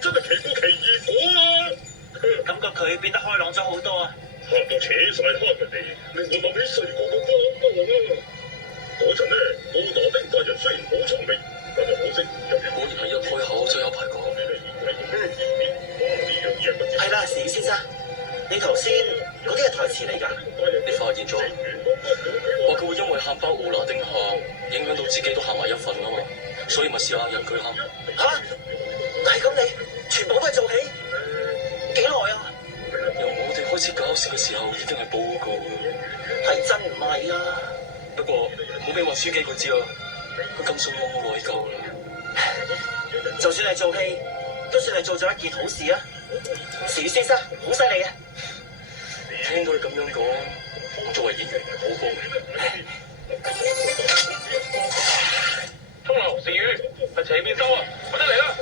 真係奇夫奇異果啊！感覺佢變得開朗咗好多啊！嚇到扯晒蝦嘅你，令我諗起細個嘅光芒啊！嗰陣呢，奧羅丁大人雖然好聰明，但係可惜由於果然係一開口就有排講。係啦，史先生，你頭先嗰啲係台詞嚟㗎。你發現咗？話佢會因為喊包奧拿丁喊，影響到自己都喊埋一份啊嘛，所以咪試下引佢喊。嚇！係咁你全部都係做戲？幾耐啊？由我哋開始搞笑嘅時候已經係報告啦。係真唔係啊？不過唔好俾運輸機佢知啊，佢咁信我內疚啦。就算係做戲，都算係做咗一件好事啊！史先生好犀利啊！聽到你咁樣講，我作為演員好高興。沖流食魚，係斜面收啊！快啲嚟啦！